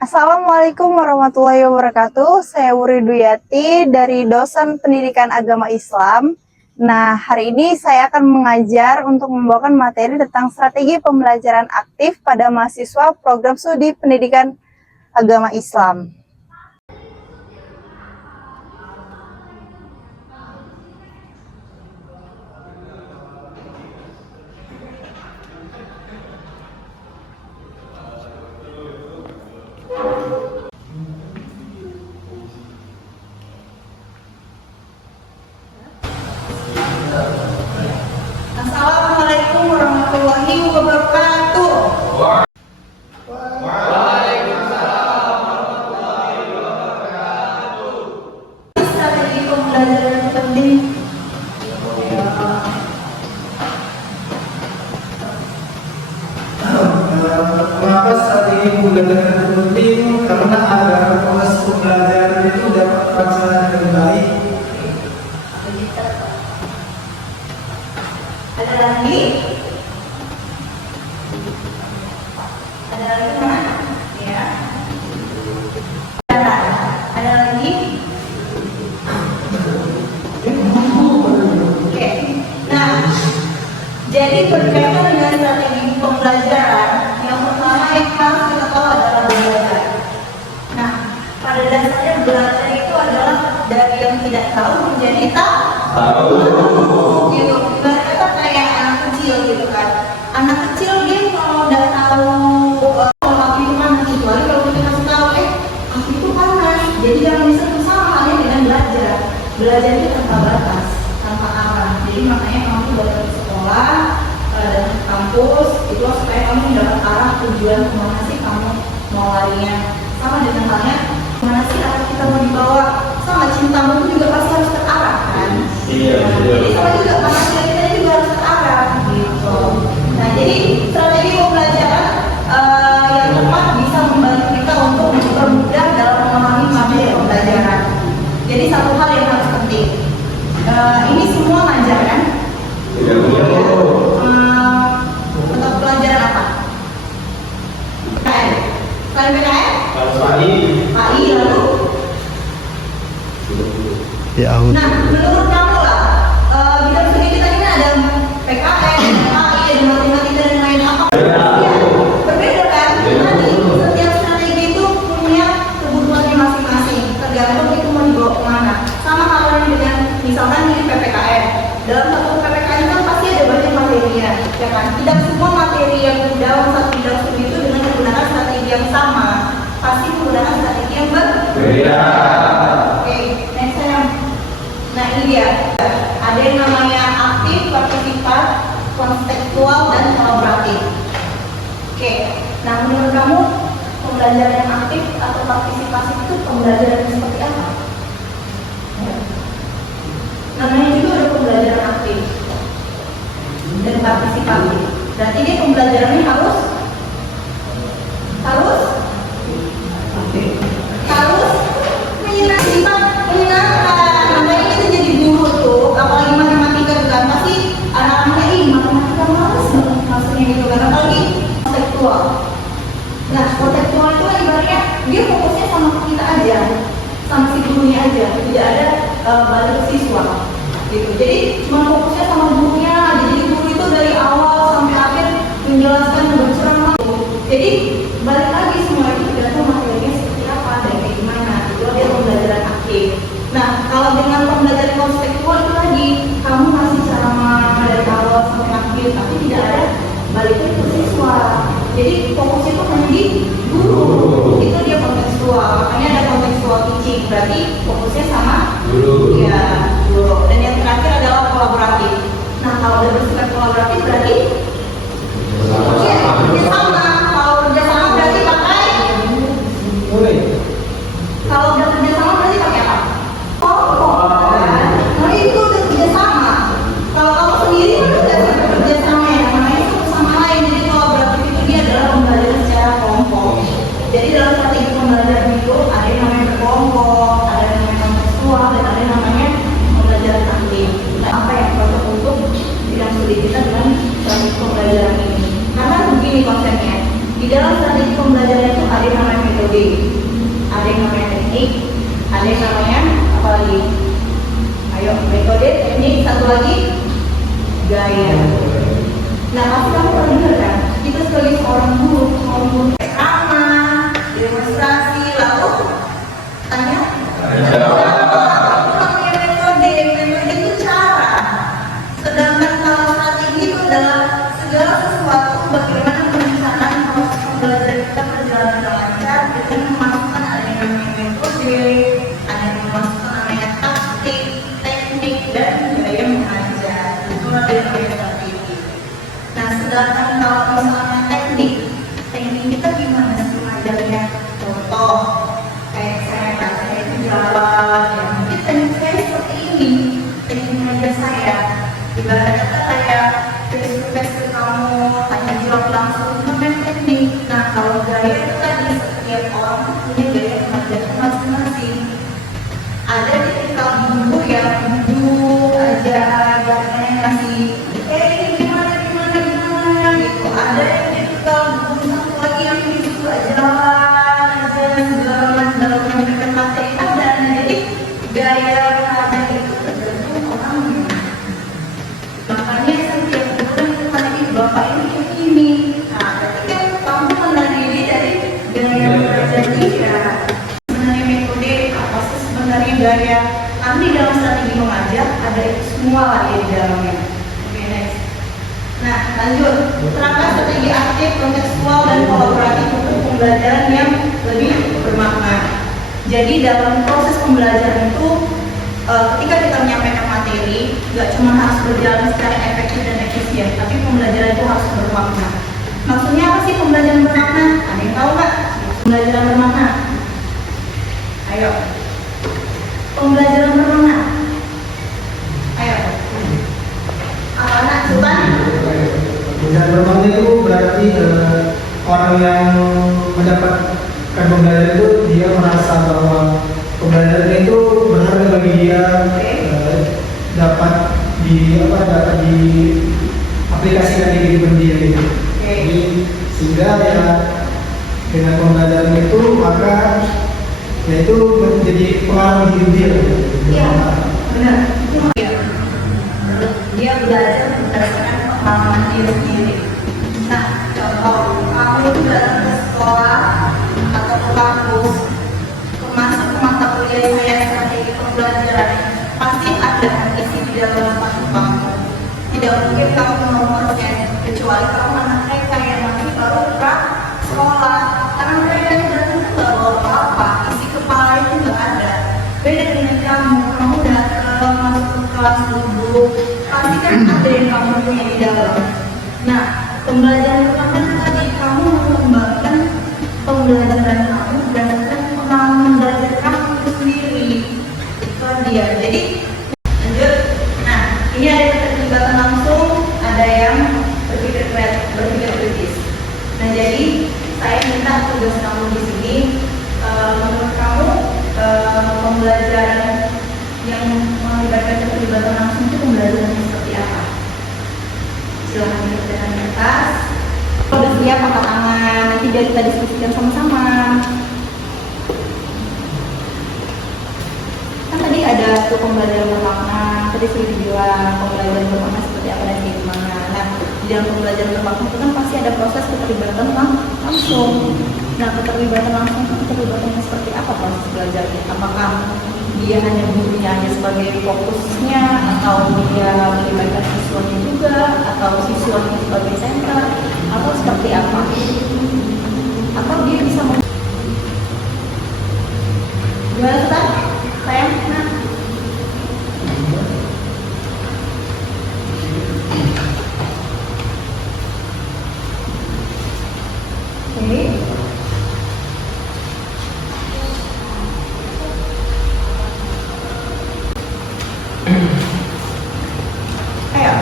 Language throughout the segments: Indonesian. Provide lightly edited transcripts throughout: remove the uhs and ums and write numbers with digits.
Assalamualaikum warahmatullahi wabarakatuh. Saya Wuri Duyati dari dosen pendidikan agama Islam. Nah, hari ini saya akan mengajar untuk membawakan materi tentang strategi pembelajaran aktif pada mahasiswa program studi pendidikan agama Islam. Assalamualaikum warahmatullahi wabarakatuh. Strategi pembelajaran penting. Kenapa strategi pembelajaran penting? Karena agar proses pembelajaran itu dapat terlaksana dengan baik. Ada lagi? Ada lagi mana? Ya. Ada lagi? Oke. Nah, jadi berkaitan dengan strategi pembelajaran, yang pertama yang harus kita tahu adalah belajar. Nah, pada dasarnya belajar itu adalah dari yang tidak tahu menjadi tahu. Gitu. Ibarat kata kayak anak kecil gitu kan. Anak kecil dia kalau udah tahu kalau api itu panas, kecuali kalau kita kasih tahu api itu panas. Jadi jangan bisa sama halnya dengan belajar. Belajar itu tanpa batas, tanpa arah. Jadi makanya kamu datang ke sekolah, datang ke kampus, itu supaya kamu mendapat arah tujuan kemana sih kamu mau larinya. Sama dengan halnya kemana sih arah kita mau dibawa. Sama cintamu itu juga pasti harus terarah kan. Jadi sama juga manusia kita juga harus terarah gitu. Nah jadi strategi pembelajaran yang tepat bisa membantu kita untuk mempermudah dalam memahami materi pembelajaran. Jadi satu hal yang harus penting, ini semua ngajar kan? Mata pelajaran apa? PKN. Kalian PKN? PAI lalu? Nah, menurut kamu lah, bidang studi kita ini ada PKN, ada PAI, ada matematika dan lain apa? Ya, berbeda kan? Nanti setiap strategi itu punya kebutuhannya masing-masing, tergantung itu mau dibawa kemana. Sama halnya dengan misalkan ini PPKN. Dalam satu PPKN kan pasti ada banyak materinya, ya kan? Tidak semua materi yang dalam satu bidang studi itu dengan menggunakan strategi yang sama, pasti menggunakan strategi yang berbeda. Oke, next saya. Nah ini dia, ada yang namanya aktif, partisipan, kontekstual, dan kolaboratif. Oke, nah menurut kamu pembelajaran yang aktif atau partisipasi itu pembelajaran yang seperti apa? Namanya juga ada pembelajaran aktif dan partisipatif. Berarti ini pembelajarannya harus menyenangkan. Makanya kita jadi guru tuh, apalagi matematika kan pasti anak-anaknya matematika malas banget maksudnya gitu kan, apalagi kontekstual. Nah kontekstual itu ibaratnya dia fokusnya sama kita aja, sama si gurunya aja, tidak ada balik siswa gitu. Jadi cuma fokusnya sama gurunya aja. Jadi guru itu dari awal sampai akhir menjelaskan dan berceramah. Jadi balik lagi semua itu tergantung materinya seperti apa dan kayak gimana. Itu dia pembelajaran aktif. Nah kalau dengan pembelajaran kontekstual itu lagi kamu masih sama dari awal sampai akhir, tapi tidak ada baliknya ke siswa. Jadi fokusnya itu hanya di guru. Itu dia kontekstual. Makanya ada kontekstual teaching. Berarti fokusnya sama guru. Ya, guru. Dan yang terakhir adalah kolaboratif. Nah kalau udah bersifat kolaboratif berarti kerjasama. Kalau kerjasama berarti pakai. Kalau udah kerjasama berarti pakai apa? Nah itu udah kerjasama. Kalau kamu sendiri kan udah sampai kerjasama ya. Namanya itu sama lain. Jadi kolaboratif itu dia adalah pembelajaran secara kelompok. Jadi dalam strategi pembelajaran itu ada yang namanya berkelompok, ada yang namanya kontekstual, dan ada yang namanya pembelajaran aktif. Nah, apa yang cocok untuk bidang studi kita dengan strategi pembelajaran ini? Karena begini konsepnya, di dalam strategi pembelajaran itu ada yang namanya metode, ada yang namanya teknik, ada yang namanya apa lagi? Ayo, metode, teknik, satu lagi gaya. Nah, pasti kamu pernah dengar kan? Kita sebagai seorang guru sama demonstrasi, lalu tanya. Namanya metode itu cara. Sedangkan kalau strategi itu adalah segala sesuatu bagaimana merencanakan proses pembelajaran kita berjalan dengan lancar dengan memasukkan ada yang namanya metode, ada yang memasukkan namanya taktik, teknik, dan gaya mengajar. Itu ada yang namanya strategi. Nah, sedangkan kalau misalnya teknik kita gimana sih mengajarnya? Contoh, kayak saya itu jalan, ya mungkin teknik saya seperti ini, teknik mengajar saya. Ibarat kata saya face ke kamu, tanya jawab langsung, itu kan teknik. Nah, kalau gaya itu tadi setiap orang punya gaya mengajar masing-masing. Ada tipikal guru yang duduk aja, jangan kasih gimana gitu. Ada yang tipikal guru satu lagi yang disitu aja segala macam dalam memberikan materi ada. Jadi gaya mengajar itu tergantung orangnya. Makanya setiap bulan tadi bapak ini kayak gini. Nah, berarti kan kamu menandiri dari gaya mengajar dia. Sebenarnya metode apa sih sebenarnya gaya? Kami dalam strategi mengajar ada itu semua lah ya di dalamnya. Oke, next. Nah, lanjut. Terapkan strategi aktif, kontekstual, dan kolaboratif untuk pembelajaran yang lebih bermakna. Jadi dalam proses pembelajaran itu ketika kita menyampaikan materi, nggak cuma harus berjalan secara efektif dan efisien, tapi pembelajaran itu harus bermakna. Maksudnya apa sih pembelajaran bermakna? Ada yang tahu nggak? Pembelajaran bermakna. Ayo. Pembelajaran bermakna. Ayo. Anak Sultan. Pembelajaran bermakna itu berarti orang yang mendapatkan pembelajaran itu dia merasa bahwa pembelajaran itu berharga bagi dia, dapat diaplikasikan di kehidupan dia gitu. Jadi sehingga ya dengan pembelajaran itu maka ya itu menjadi pengalaman hidup dia. Iya, benar. Dia belajar berdasarkan pengalaman diri sendiri. Nah, contoh kamu itu datang ke sekolah atau ke kampus, masuk ke mata kuliah saya strategi pembelajaran, pasti ada isi di dalam otak kamu. Tidak mungkin kamu menulisnya kecuali kamu anak mereka yang masih baru sekolah, karena mereka yang datang itu nggak bawa apa-apa, isi kepala itu nggak ada. Beda dengan kamu datang masuk ke kelas duduk, pasti kan ada yang kamu punya di dalam. Nah, pembelajaran pertama tadi kamu mengembangkan pembelajaran kamu berdasarkan pengalaman belajar kamu sendiri. Itu dia. Jadi lanjut. Nah, ini ada keterlibatan langsung, ada yang berpikir kritis. Nah, jadi saya minta tugas kamu di sini, menurut kamu pembelajaran yang melibatkan keterlibatan langsung itu pembelajaran seperti apa? Silahkan dikerjakan di atas. Udah siap angkat tangan, nanti biar kita diskusikan sama-sama. Kan tadi ada tuh pembelajaran bermakna, tadi sudah dibilang pembelajaran bermakna seperti apa dan gimana. Nah, di dalam pembelajaran bermakna itu kan pasti ada proses keterlibatan langsung. Nah, keterlibatan langsung itu keterlibatannya seperti apa proses belajarnya? Apakah dia hanya gurunya hanya sebagai fokusnya, atau dia melibatkan siswanya juga, atau siswanya sebagai senter, atau seperti apa? Atau dia bisa gimana Ustaz? Sayang? Nah. Oke. Ayo.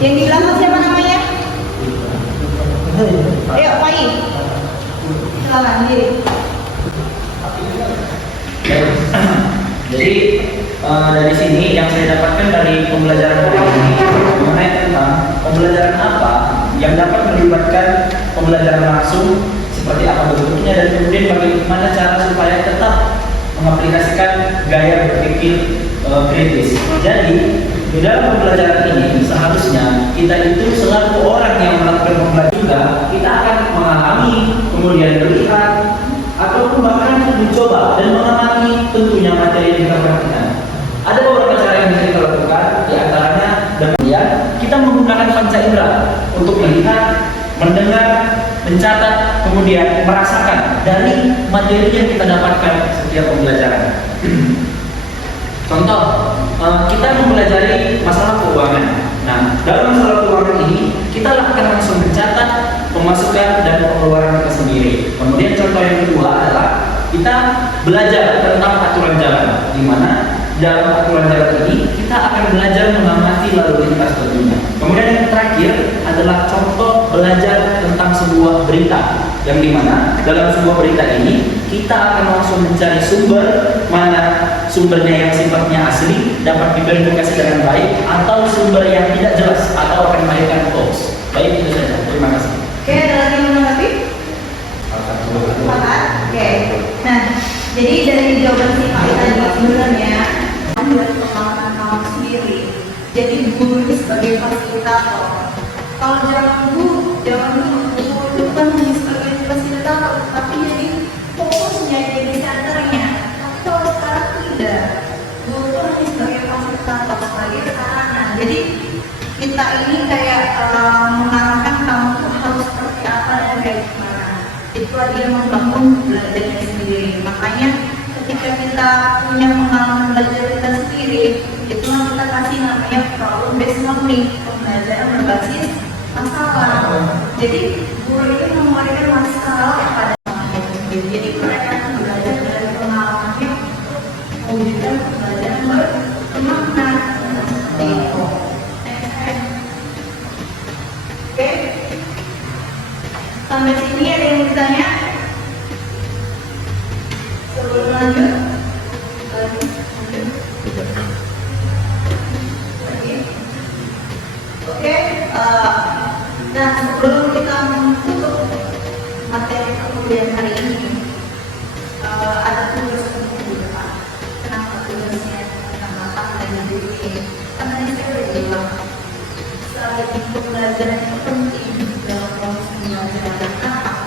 Yang di belakang siapa namanya? Ayo, Pai. Silakan diri. Jadi dari sini yang saya dapatkan dari pembelajaran hari ini mengenai tentang pembelajaran apa yang dapat melibatkan pembelajaran langsung seperti apa bentuknya, dan kemudian bagaimana cara supaya tetap mengaplikasikan gaya berpikir kritis. Jadi di dalam pembelajaran ini seharusnya kita itu selaku orang yang melakukan pembelajaran juga kita akan memahami, kemudian melihat, ataupun bahkan mencoba dan mengamati tentunya materi yang kita perhatikan. Ada beberapa cara yang bisa kita lakukan, di antaranya dengan kita menggunakan panca indera untuk melihat, mendengar, mencatat, kemudian merasakan dari materi yang kita dapatkan setiap pembelajaran. Contoh, kita mempelajari masalah keuangan. Nah, dalam masalah keuangan ini kita akan langsung mencatat pemasukan dan pengeluaran kita sendiri. Kemudian contoh yang kedua adalah kita belajar tentang aturan jalan, di mana dalam aturan jalan ini kita akan belajar mengamati lalu lintas tentunya. Kemudian yang terakhir adalah contoh belajar tentang sebuah berita, yang dimana dalam sebuah berita ini kita akan langsung mencari sumber, mana sumbernya yang sifatnya asli dapat diverifikasi dengan baik, atau sumber yang tidak jelas atau akan melahirkan hoax. Baik, itu saja. Terima kasih. Oke, ada lagi yang menanggapi? Sepakat? Oke. Nah, jadi dari jawaban si Pak tadi sebenarnya buat pengalaman kamu sendiri. Jadi guru sebagai fasilitator. Kalau jangan guru itu kan hanya sebagai fasilitator, tapi jadi fokusnya jadi senternya. Tapi kalau sekarang tidak, guru itu hanya sebagai fasilitator, sebagai sarana. Jadi kita ini kayak mengarahkan kamu tuh harus seperti apa dan kayak gimana. Itu adalah membangun belajarnya sendiri. Makanya ketika kita punya pengalaman belajar kita sendiri, itu kita kasih namanya problem based learning, pembelajaran berbasis masalah. Jadi guru itu memberikan masalah kepada murid. Jadi mereka akan belajar dari pengalamannya untuk mewujudkan pembelajaran bermakna seperti itu. Oke, sampai sini ada yang bertanya? Sebelum lanjut, oke. Nah, sebelum kita menutup materi kemudian hari ini, ada tugas untuk kita. Kenapa tugasnya tentang dan diri? Karena ini saya udah bilang, selain pembelajaran yang penting dalam proses pembelajaran.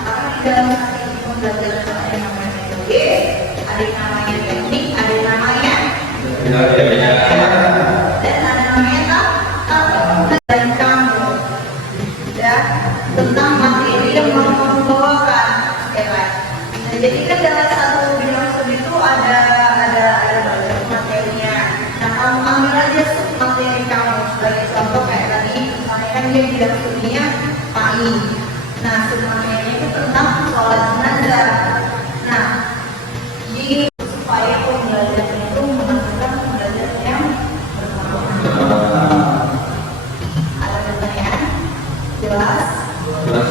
Karena di dalam hari pembelajaran ada yang namanya metode, ada yang namanya teknik, ada yang namanya dan ada namanya dan kamu ya tentang materi yang mau kamu bawakan, ya kan? Nah, jadi kan dalam satu bidang studi itu ada banyak materinya. Nah, kamu ambil aja materi kamu sebagai contoh kayak tadi, misalnya kan dia bidang studinya PAI. Nah, materinya itu tentang sholat jenazah. Nah, di supaya pembelajaran itu menghasilkan pembelajaran yang bermanfaat. Ada pertanyaan? Jelas? Jelas.